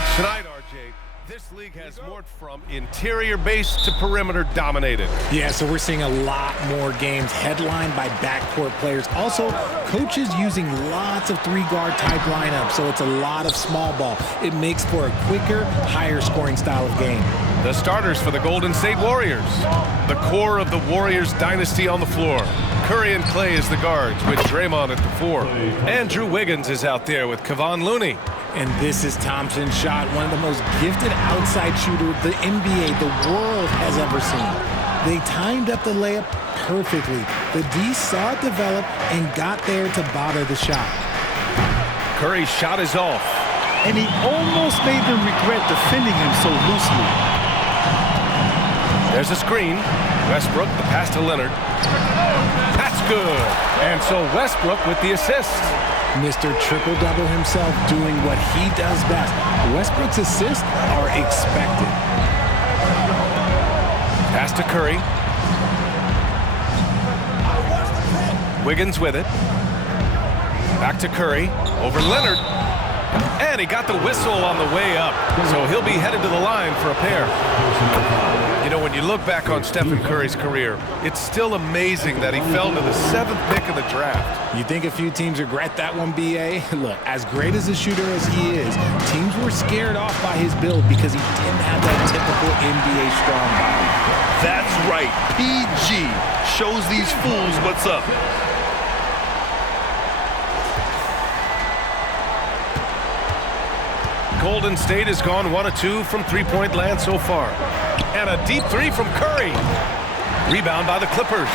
stage tonight, RJ. This league has morphed from interior base to perimeter dominated. Yeah, so we're seeing a lot more games headlined by backcourt players. Also, coaches using lots of three-guard type lineups, so it's a lot of small ball. It makes for a quicker, higher scoring style of game. The starters for the Golden State Warriors. The core of the Warriors dynasty on the floor. Curry and Clay as the guards with Draymond at the 4. Andrew Wiggins is out there with Kevon Looney. And this is Thompson's shot, one of the most gifted outside shooters the NBA, the world has ever seen. They timed up the layup perfectly. The D saw it develop and got there to bother the shot. Curry's shot is off. And he almost made them regret defending him so loosely. There's a screen. Westbrook, the pass to Leonard. That's good. And so Westbrook with the assist. Mr. Triple-Double himself doing what he does best. Westbrook's assists are expected. Pass to Curry. Wiggins with it. Back to Curry. Over Leonard. And he got the whistle on the way up. So he'll be headed to the line for a pair. You know, when you look back on Stephen Curry's career, it's still amazing that he fell to the 7th pick of the draft. You think a few teams regret that one, B.A.? Look, as great as a shooter as he is, teams were scared off by his build because he didn't have that typical NBA strong body. That's right. PG shows these fools what's up. Golden State has gone 1 of 2 from three-point land so far. And a deep 3 from Curry. Rebound by the Clippers.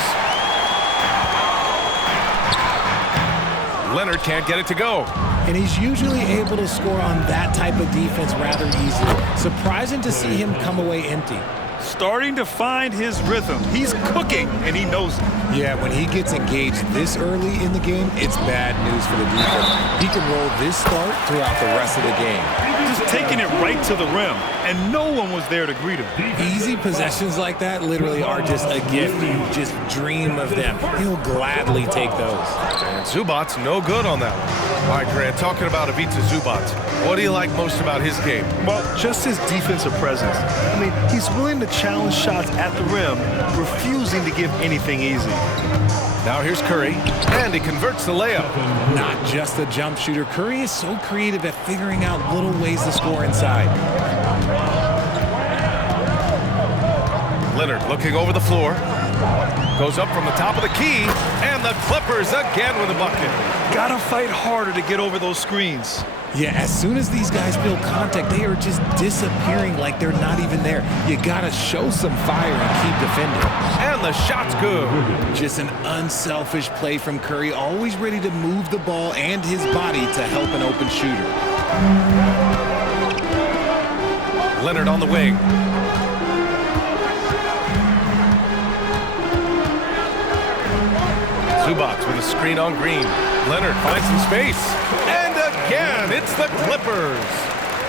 Leonard can't get it to go. And he's usually able to score on that type of defense rather easily. Surprising to see him come away empty. Starting to find his rhythm. He's cooking, and he knows it. Yeah, when he gets engaged this early in the game, it's bad news for the defense. He can roll this start throughout the rest of the game. Just taking it right to the rim, and no one was there to greet him. Easy possessions like that literally are just a gift. You just dream of them. He'll gladly take those. And Zubac's no good on that one. All right, Grant, talking about Ivica Zubac, what do you like most about his game? Well, just his defensive presence. I mean, he's willing to challenge shots at the rim, refusing to give anything easy. Now here's Curry, and he converts the layup. Not just a jump shooter. Curry is so creative at figuring out little ways to score inside. Leonard looking over the floor. Goes up from the top of the key, and the Clippers again with a bucket. Gotta fight harder to get over those screens. Yeah, as soon as these guys feel contact, they are just disappearing like they're not even there. You gotta show some fire and keep defending. And the shot's good. Just an unselfish play from Curry, always ready to move the ball and his body to help an open shooter. Leonard on the wing. Zubac with a screen on Green. Leonard finds some space. And again, it's the Clippers.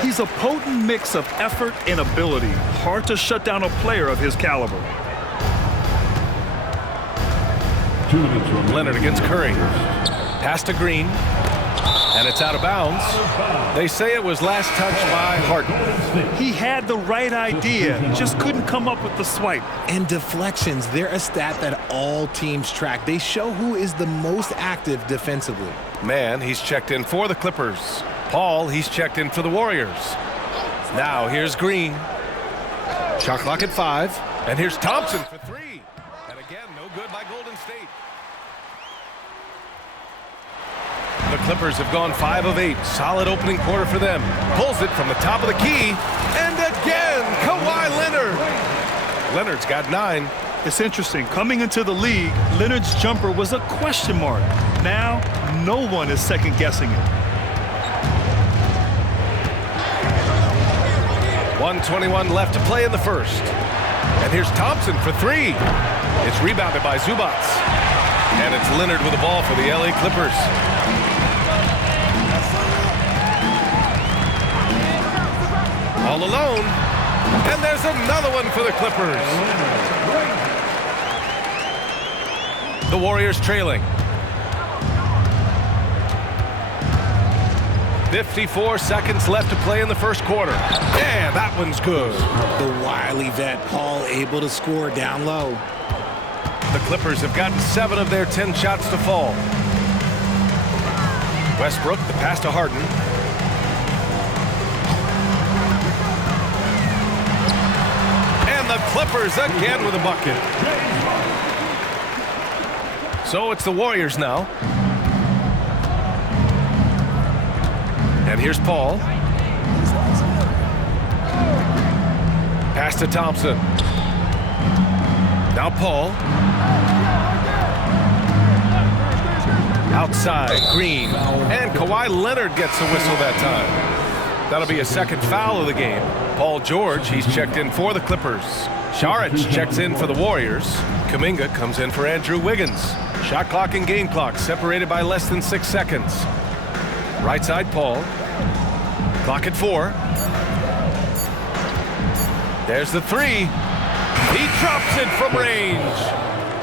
He's a potent mix of effort and ability. Hard to shut down a player of his caliber. Leonard against Curry. Pass to Green. And it's out of bounds. They say it was last touched by Harden. He had the right idea, just couldn't come up with the swipe. And deflections, they're a stat that all teams track. They show who is the most active defensively. Man, he's checked in for the Clippers. Paul, he's checked in for the Warriors. Now here's Green. Shot clock at 5. And here's Thompson for 3. And again, no good by Golden State. The Clippers have gone 5 of 8. Solid opening quarter for them. Pulls it from the top of the key. And again, Kawhi Leonard. Leonard's got 9. It's interesting. Coming into the league, Leonard's jumper was a question mark. Now, no one is second-guessing it. 1:21 left to play in the first. And here's Thompson for 3. It's rebounded by Zubac. And it's Leonard with the ball for the LA Clippers. All alone. And there's another one for the Clippers. The Warriors trailing. 54 seconds left to play in the first quarter. Yeah, that one's good. The wily vet Paul able to score down low. The Clippers have gotten 7 of their 10 shots to fall. Westbrook, the pass to Harden. And the Clippers again with a bucket. So it's the Warriors now. And here's Paul. Pass to Thompson. Now Paul. Outside, Green. And Kawhi Leonard gets a whistle that time. That'll be a second foul of the game. Paul George, he's checked in for the Clippers. Saric checks in for the Warriors. Kuminga comes in for Andrew Wiggins. Shot clock and game clock separated by less than 6 seconds. Right side, Paul. Clock at 4. There's the 3. He drops it from range.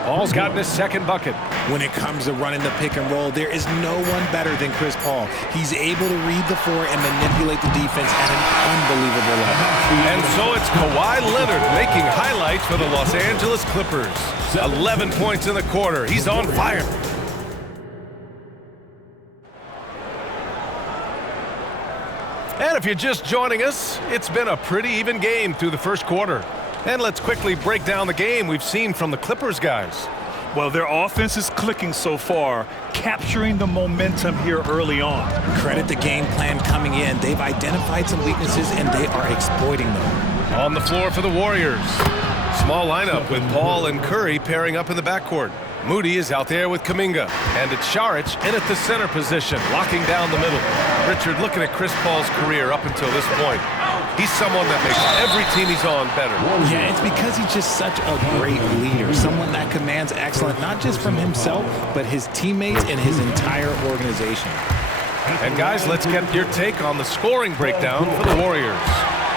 Paul's gotten his second bucket. When it comes to running the pick and roll, there is no one better than Chris Paul. He's able to read the floor and manipulate the defense at an unbelievable level. And so it's Kawhi Leonard making highlights for the Los Angeles Clippers. 11 points in the quarter. He's on fire. And if you're just joining us, it's been a pretty even game through the first quarter. And let's quickly break down the game we've seen from the Clippers guys. Well, their offense is clicking so far, capturing the momentum here early on. Credit the game plan coming in. They've identified some weaknesses, and they are exploiting them. On the floor for the Warriors. Small lineup with Paul and Curry pairing up in the backcourt. Moody is out there with Kuminga. And it's Saric in at the center position, locking down the middle. Richard, looking at Chris Paul's career up until this point, he's someone that makes every team he's on better. Yeah, it's because he's just such a great leader. Someone that commands excellence, not just from himself, but his teammates and his entire organization. And guys, let's get your take on the scoring breakdown for the Warriors.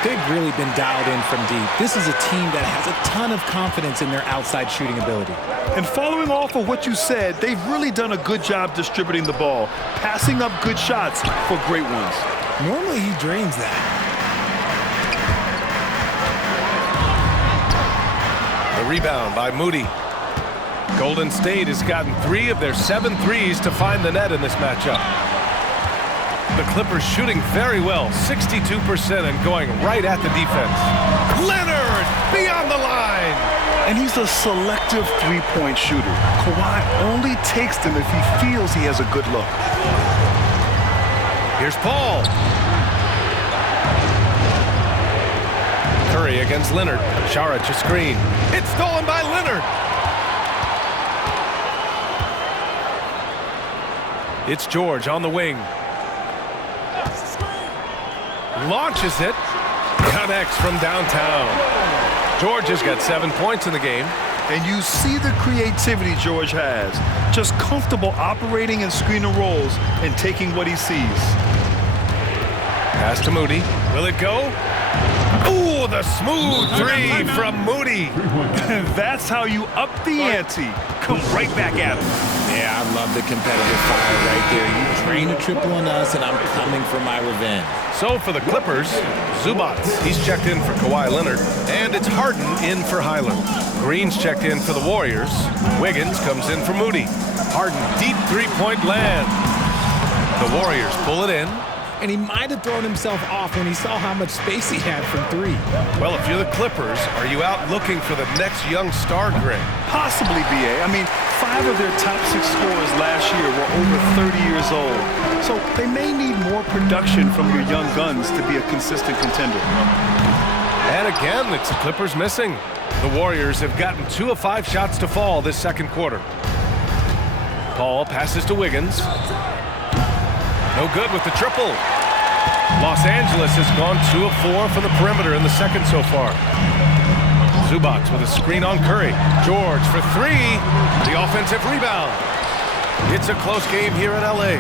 They've really been dialed in from deep. This is a team that has a ton of confidence in their outside shooting ability. And following off of what you said, they've really done a good job distributing the ball, passing up good shots for great ones. Normally he drains that. The rebound by Moody. Golden State has gotten 3 of their 7 threes to find the net in this matchup. The Clippers shooting very well, 62% and going right at the defense. Leonard beyond the line. And he's a selective three-point shooter. Kawhi only takes them if he feels he has a good look. Here's Paul. Curry against Leonard. Saric a screen. It's stolen by Leonard. It's George on the wing. Launches it. Connects from downtown. George has got 7 points in the game. And you see the creativity George has. Just comfortable operating in screen and rolls and taking what he sees. Pass to Moody. Will it go? Ooh, the smooth 3 from Moody. That's how you up the ante. Come right back at him. Yeah, I love the competitive fire right there. You drain a triple on us, and I'm coming for my revenge. So for the Clippers, Zubac, he's checked in for Kawhi Leonard, and it's Harden in for Highland. Green's checked in for the Warriors. Wiggins comes in for Moody. Harden, deep three-point land. The Warriors pull it in. And he might have thrown himself off when he saw how much space he had from 3. Well, if you're the Clippers, are you out looking for the next young star, Greg? Possibly, B.A. I mean, 5 of their top 6 scorers last year were over 30 years old. So they may need more production from your young guns to be a consistent contender. And again, it's the Clippers missing. The Warriors have gotten 2 of 5 shots to fall this second quarter. Paul passes to Wiggins. No good with the triple. Los Angeles has gone 2 of 4 from the perimeter in the second so far. Zubac with a screen on Curry. George for 3. The offensive rebound. It's a close game here in L.A.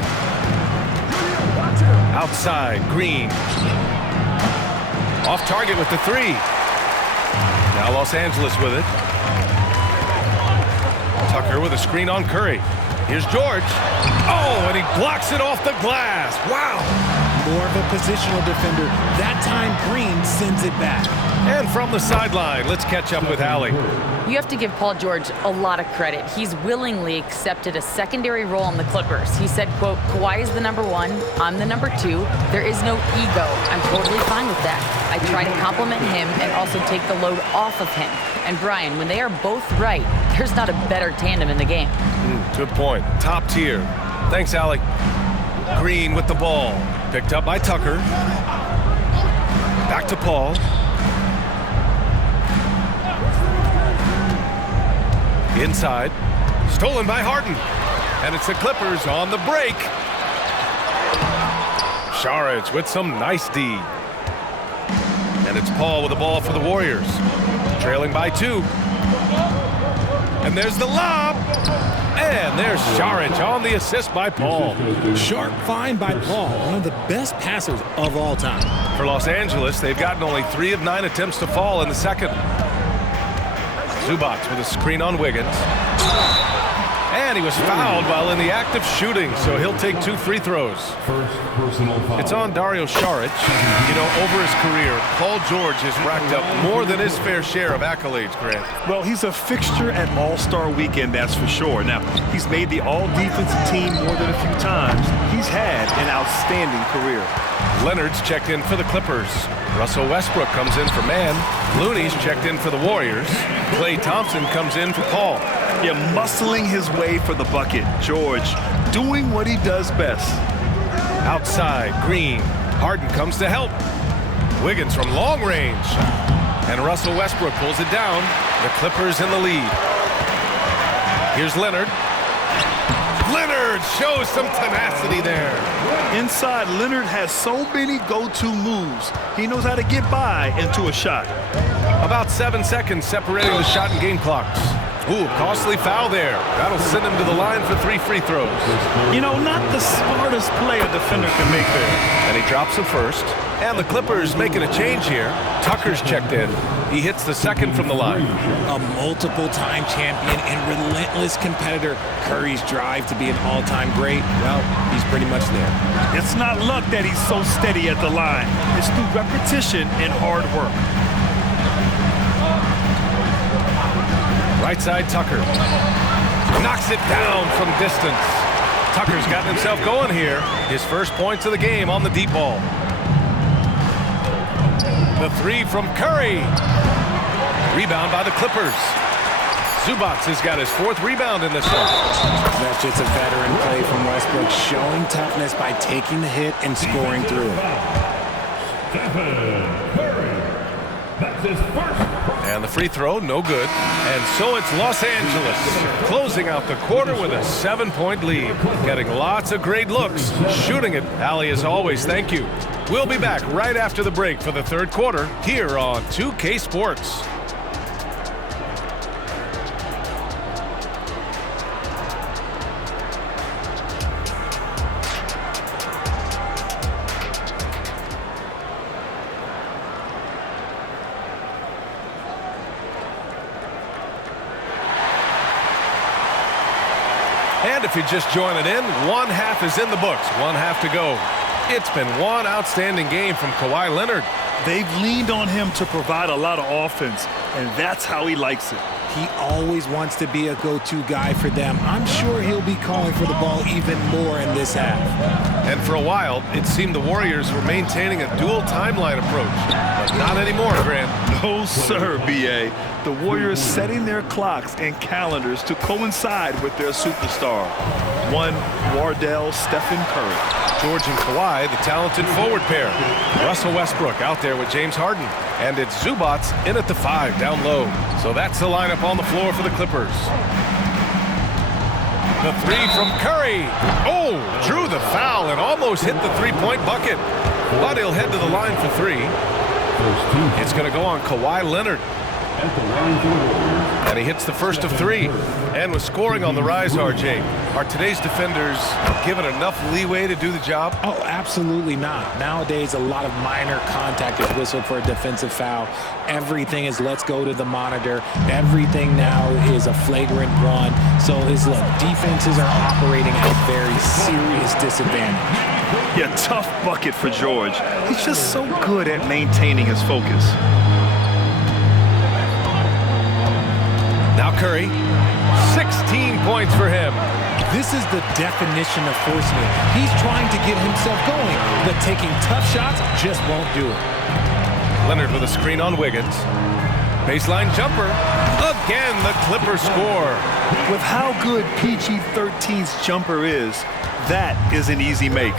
Outside, Green. Off target with the 3. Now Los Angeles with it. Tucker with a screen on Curry. Here's George. Oh, and he blocks it off the glass. Wow. more of a positional defender. That time, Green sends it back. And from the sideline, let's catch up with Allie. You have to give Paul George a lot of credit. He's willingly accepted a secondary role on the Clippers. He said, quote, Kawhi is the number 1, I'm the number 2. There is no ego. I'm totally fine with that. I try to compliment him and also take the load off of him. And Brian, when they are both right, there's not a better tandem in the game. Good point. Top tier. Thanks, Allie. Green with the ball. Picked up by Tucker. Back to Paul. Inside. Stolen by Harden. And it's the Clippers on the break. Saric with some nice D. And it's Paul with the ball for the Warriors. Trailing by 2. And there's the lob. And there's Saric on the assist by Paul. Sharp find by Paul, one of the best passers of all time. For Los Angeles, they've gotten only 3 of 9 attempts to fall in the second. Zubac with a screen on Wiggins. And he was fouled while in the act of shooting, so he'll take 2 free throws. First personal foul. It's on Dario Saric. You know, over his career, Paul George has racked up more than his fair share of accolades, Grant. Well, he's a fixture at All-Star Weekend, that's for sure. Now, he's made the All-Defensive team more than a few times. He's had an outstanding career. Leonard's checked in for the Clippers. Russell Westbrook comes in for Man. Looney's checked in for the Warriors. Klay Thompson comes in for Paul. Yeah, muscling his way for the bucket. George doing what he does best. Outside, Green. Harden comes to help. Wiggins from long range. And Russell Westbrook pulls it down. The Clippers in the lead. Here's Leonard. Leonard shows some tenacity there. Inside, Leonard has so many go-to moves. He knows how to get by into a shot. About 7 seconds separating the shot and game clocks. Ooh, costly foul there. That'll send him to the line for 3 free throws. You know, not the smartest play a defender can make there. And he drops the first. And the Clippers making a change here. Tucker's checked in. He hits the second from the line. A multiple-time champion and relentless competitor. Curry's drive to be an all-time great, well, he's pretty much there. It's not luck that he's so steady at the line. It's through repetition and hard work. Right side, Tucker. Knocks it down from distance. Tucker's gotten himself going here. His first points of the game on the deep ball. The 3 from Curry. Rebound by the Clippers. Zubac has got his 4th rebound in this one. That's just a veteran play from Westbrook, showing toughness by taking the hit and scoring through it. That's his first. And the free throw, no good. And so it's Los Angeles closing out the quarter with a 7-point lead. Getting lots of great looks. Shooting it. Allie, as always, thank you. We'll be back right after the break for the 3rd quarter here on 2K Sports. And if you're just joining in, 1 half is in the books, 1 half to go. It's been one outstanding game from Kawhi Leonard. They've leaned on him to provide a lot of offense, and that's how he likes it. He always wants to be a go-to guy for them. I'm sure he'll be calling for the ball even more in this half. And for a while, it seemed the Warriors were maintaining a dual timeline approach. But not anymore, Grant. No, sir, B.A. The Warriors setting their clocks and calendars to coincide with their superstar. One, Wardell Stephen Curry. George and Kawhi, the talented forward pair. Russell Westbrook out there with James Harden. And it's Zubac in at the 5 down low. So that's the lineup on the floor for the Clippers. The 3 from Curry. Oh, drew the foul and almost hit the 3-point bucket. But he'll head to the line for 3. It's going to go on Kawhi Leonard. And he hits the first of 3. And with scoring on the rise, RJ, are today's defenders given enough leeway to do the job? Oh, absolutely not. Nowadays, a lot of minor contact is whistled for a defensive foul. Everything is let's go to the monitor. Everything now is a flagrant 1. So, look, defenses are operating at a very serious disadvantage. Yeah, tough bucket for George. He's just so good at maintaining his focus. Now Curry, 16 points for him. This is the definition of forcing it. He's trying to get himself going, but taking tough shots just won't do it. Leonard with a screen on Wiggins. Baseline jumper. Again, the Clippers score. With how good PG-13's jumper is, that is an easy make.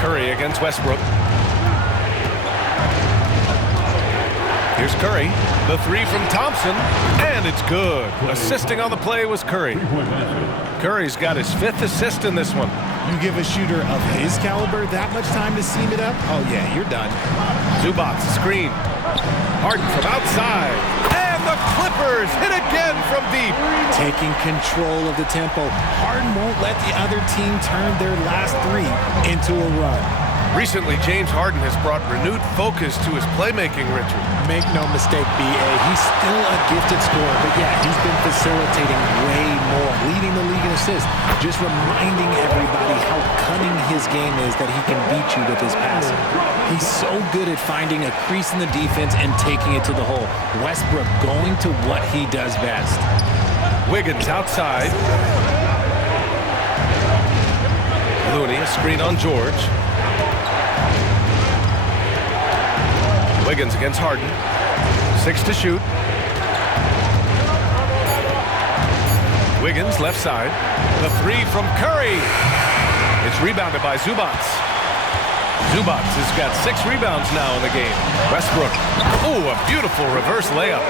Curry against Westbrook. Here's Curry. The three from Thompson, and it's good. Assisting on the play was Curry. Curry's got his 5th assist in this one. You give a shooter of his caliber that much time to seam it up, oh yeah, you're done. Zubac screen. Harden from outside. And the Clippers hit again from deep. Taking control of the tempo. Harden won't let the other team turn their last 3 into a run. Recently, James Harden has brought renewed focus to his playmaking, Richard. Make no mistake, B.A., he's still a gifted scorer, but yeah, he's been facilitating way more, leading the league in assists, just reminding everybody how cunning his game is that he can beat you with his passing. He's so good at finding a crease in the defense and taking it to the hole. Westbrook going to what he does best. Wiggins outside. Looney, a screen on George. Wiggins against Harden. 6 to shoot. Wiggins left side. The 3 from Curry. It's rebounded by Zubac. Zubac has got 6 rebounds now in the game. Westbrook. Oh, a beautiful reverse layup.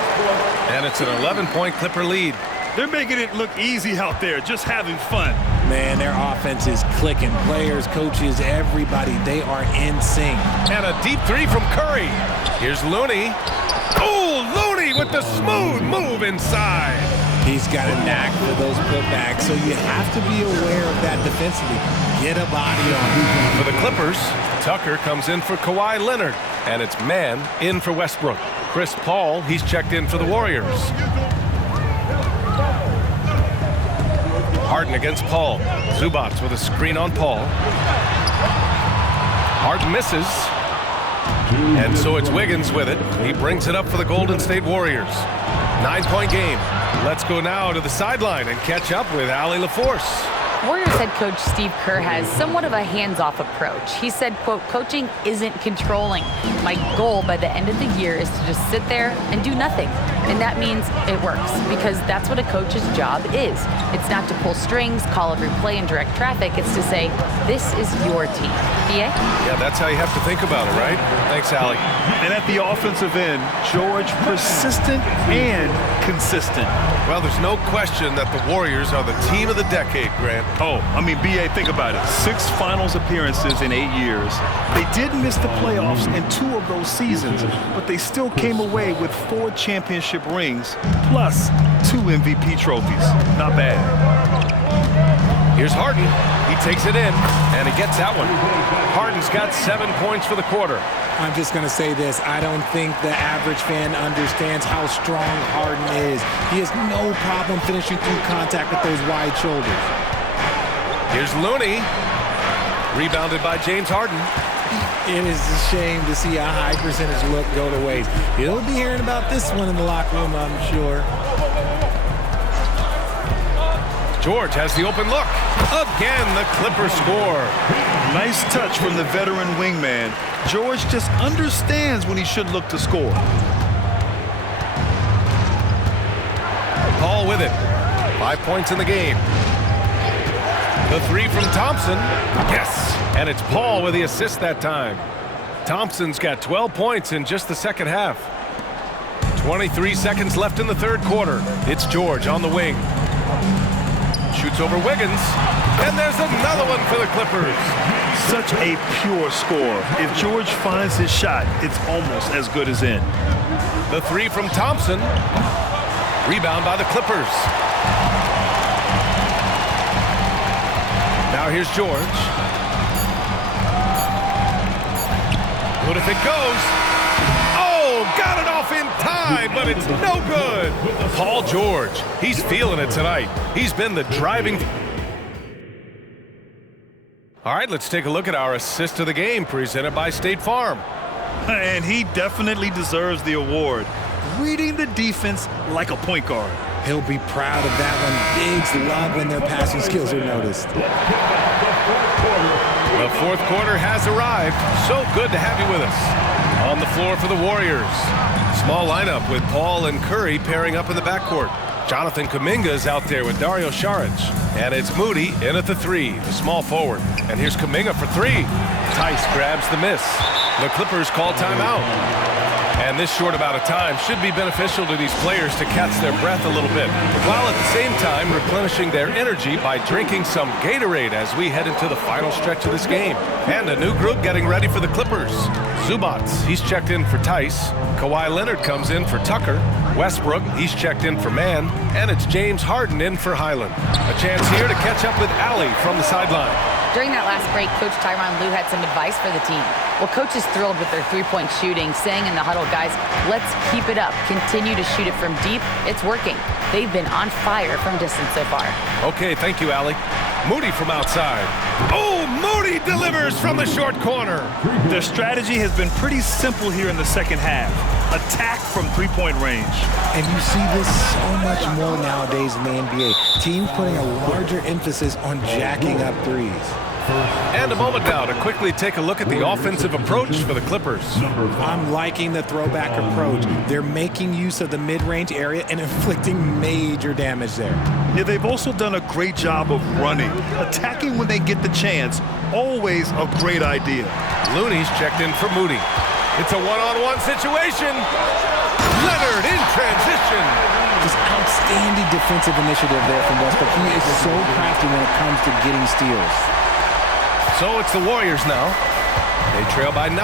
And it's an 11-point Clipper lead. They're making it look easy out there, just having fun. Man, their offense is clicking. Players, coaches, everybody, they are in sync. And a deep 3 from Curry. Here's Looney. Oh, Looney with the smooth move inside. He's got a knack for those putbacks, so you have to be aware of that defensively. Get a body on him. For the Clippers, Tucker comes in for Kawhi Leonard. And it's man in for Westbrook. Chris Paul, he's checked in for the Warriors. Harden against Paul. Zubac with a screen on Paul. Harden misses. And so it's Wiggins with it. He brings it up for the Golden State Warriors. 9-point game. Let's go now to the sideline and catch up with Allie LaForce. Warriors head coach Steve Kerr has somewhat of a hands-off approach. He said, quote, coaching isn't controlling. My goal by the end of the year is to just sit there and do nothing. And that means it works because that's what a coach's job is. It's not to pull strings, call every play, and direct traffic. It's to say, this is your team. BA? Yeah, that's how you have to think about it, right? Thanks, Allie. And at the offensive end, George persistent and consistent. Well, there's no question that the Warriors are the team of the decade, Grant. Oh, I mean, B.A., think about it. 6 finals appearances in 8 years. They did miss the playoffs in 2 of those seasons, but they still came away with 4 championship rings, plus 2 MVP trophies. Not bad. Here's Harden. He takes it in, and he gets that one. Harden's got 7 points for the quarter. I'm just going to say this. I don't think the average fan understands how strong Harden is. He has no problem finishing through contact with those wide shoulders. Here's Looney. Rebounded by James Harden. It is a shame to see a high percentage look go to waste. He'll be hearing about this one in the locker room, I'm sure. George has the open look. Again, the Clippers score. Nice touch from the veteran wingman. George just understands when he should look to score. Paul with it. 5 points in the game. The 3 from Thompson. Yes. And it's Paul with the assist that time. Thompson's got 12 points in just the second half. 23 seconds left in the third quarter. It's George on the wing. Shoots over Wiggins. And there's another one for the Clippers. Such a pure score. If George finds his shot, it's almost as good as in. The 3 from Thompson. Rebound by the Clippers. Now here's George. Good if it goes. Oh, got it off in time, but it's no good. Paul George, he's feeling it tonight. He's been the driving All right, let's take a look at our assist of the game presented by State Farm. And he definitely deserves the award. Reading the defense like a point guard. He'll be proud of that one. Bigs love when their passing skills are noticed. The fourth quarter has arrived. So good to have you with us. On the floor for the Warriors. Small lineup with Paul and Curry pairing up in the backcourt. Jonathan Kuminga is out there with Dario Saric. And it's Moody in at the three, the small forward. And here's Kuminga for three. Tice grabs the miss. The Clippers call timeout. And this short amount of time should be beneficial to these players to catch their breath a little bit, while at the same time replenishing their energy by drinking some Gatorade as we head into the final stretch of this game. And a new group getting ready for the Clippers. Zubac, he's checked in for Tice. Kawhi Leonard comes in for Tucker. Westbrook, he's checked in for Mann. And it's James Harden in for Highland. A chance here to catch up with Allie from the sideline. During that last break, Coach Tyronn Lue had some advice for the team. Well, Coach is thrilled with their three-point shooting, saying in the huddle, guys, let's keep it up. Continue to shoot it from deep. It's working. They've been on fire from distance so far. Okay, thank you, Allie. Moody from outside. Oh, Moody delivers from the short corner. Their strategy has been pretty simple here in the second half. Attack from three-point range. And you see this so much more nowadays in the NBA. Teams putting a larger emphasis on jacking up threes. And a moment now to quickly take a look at the offensive approach for the Clippers. I'm liking the throwback approach. They're making use of the mid-range area and inflicting major damage there. Yeah, they've also done a great job of running. Attacking when they get the chance, always a great idea. Looney's checked in for Moody. It's a one-on-one situation. Leonard in transition. Just outstanding defensive initiative there from Westbrook. He is so crafty when it comes to getting steals. So it's the Warriors now. They trail by 9.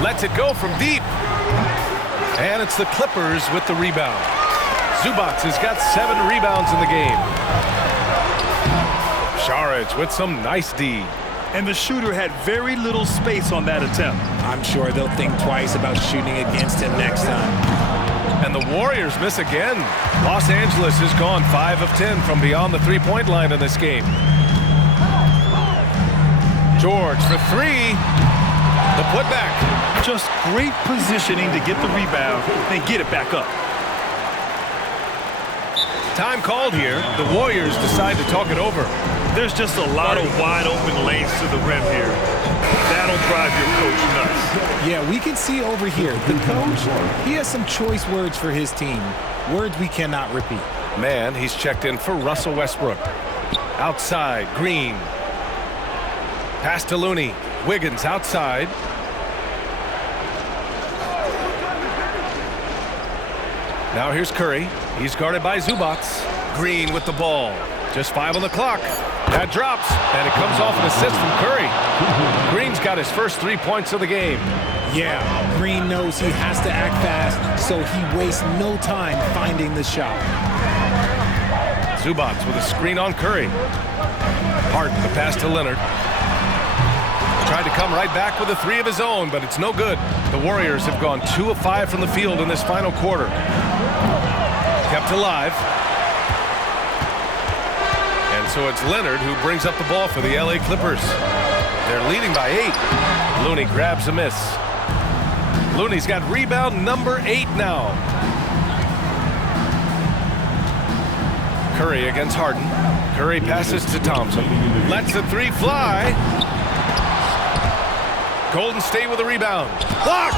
Lets it go from deep. And it's the Clippers with the rebound. Zubac has got 7 rebounds in the game. Saric with some nice D. And the shooter had very little space on that attempt. I'm sure they'll think twice about shooting against him next time. And the Warriors miss again. Los Angeles has gone 5 of 10 from beyond the three-point line in this game. George for 3. The putback. Just great positioning to get the rebound and get it back up. Time called here. The Warriors decide to talk it over. There's just a lot of wide open lanes to the rim here. That'll drive your coach nuts. Yeah, we can see over here, the coach, he has some choice words for his team. Words we cannot repeat. Man, he's checked in for Russell Westbrook. Outside, Green. Pass to Looney. Wiggins outside. Now here's Curry. He's guarded by Zubac. Green with the ball. Just 5 on the clock. That drops, and it comes off an assist from Curry. Green's got his first 3 points of the game. Yeah, Green knows he has to act fast, so he wastes no time finding the shot. Zubac with a screen on Curry. Harden, the pass to Leonard. Tried to come right back with a 3 of his own, but it's no good. The Warriors have gone 2 of 5 from the field in this final quarter. Kept alive. And so it's Leonard who brings up the ball for the LA Clippers. They're leading by 8. Looney grabs a miss. Looney's got rebound number 8 now. Curry against Harden. Curry passes to Thompson. Lets the 3 fly. Golden State with a rebound. Blocked!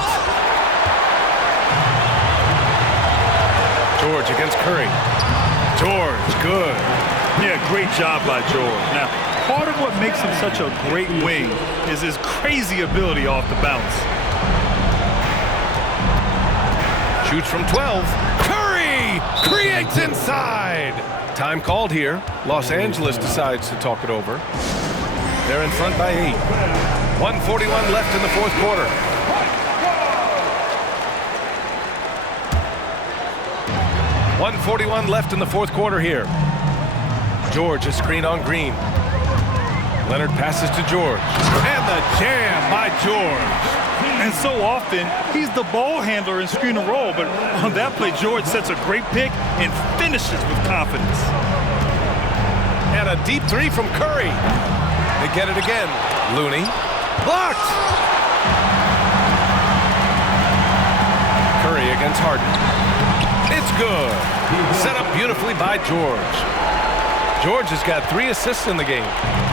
George against Curry. George, good. Yeah, great job by George. Now, part of what makes him such a great wing is his crazy ability off the bounce. Shoots from 12. Curry creates inside. Time called here. Los Angeles decides to talk it over. They're in front by 8. 1:41 left in the fourth quarter. .141 left in the fourth quarter here. George is screen on Green. Leonard passes to George. And the jam by George. And so often, he's the ball handler in screen and roll, but on that play, George sets a great pick and finishes with confidence. And a deep three from Curry. They get it again. Looney. Blocked! Curry against Harden. It's good. Set up beautifully by George. George has got 3 assists in the game.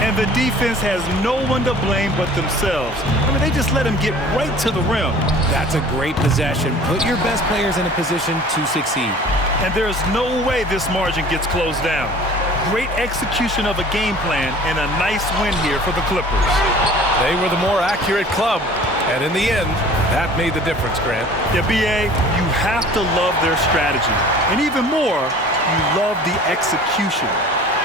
And the defense has no one to blame but themselves. I mean, they just let him get right to the rim. That's a great possession. Put your best players in a position to succeed. And there's no way this margin gets closed down. Great execution of a game plan and a nice win here for the Clippers. They were the more accurate club, and in the end, that made the difference, Grant. Yeah, B.A., you have to love their strategy. And even more, you love the execution.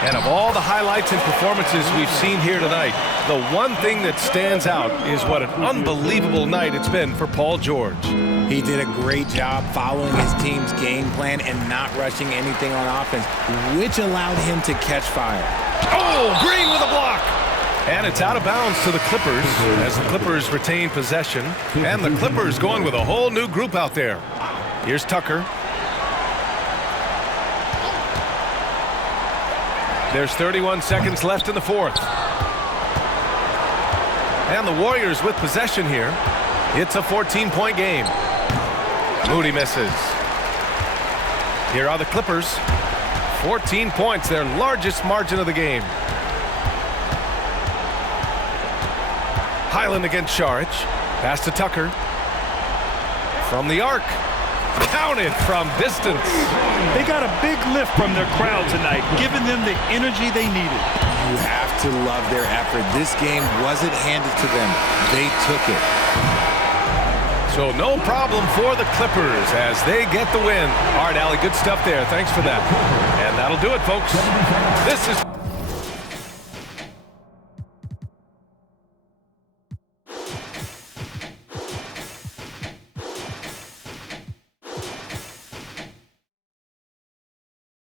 And of all the highlights and performances we've seen here tonight, the one thing that stands out is what an unbelievable night it's been for Paul George. He did a great job following his team's game plan and not rushing anything on offense, which allowed him to catch fire. Oh, Green with a block! And it's out of bounds to the Clippers as the Clippers retain possession. And the Clippers going with a whole new group out there. Here's Tucker. There's 31 seconds left in the fourth. And the Warriors with possession here. It's a 14-point game. Moody misses. Here are the Clippers. 14 points, their largest margin of the game. Highland against Šarić. Pass to Tucker. From the arc. Counted from distance. They got a big lift from their crowd tonight, giving them the energy they needed. You have to love their effort. This game wasn't handed to them. They took it. So no problem for the Clippers as they get the win. All right, Allie, good stuff there. Thanks for that. And that'll do it, folks. This is...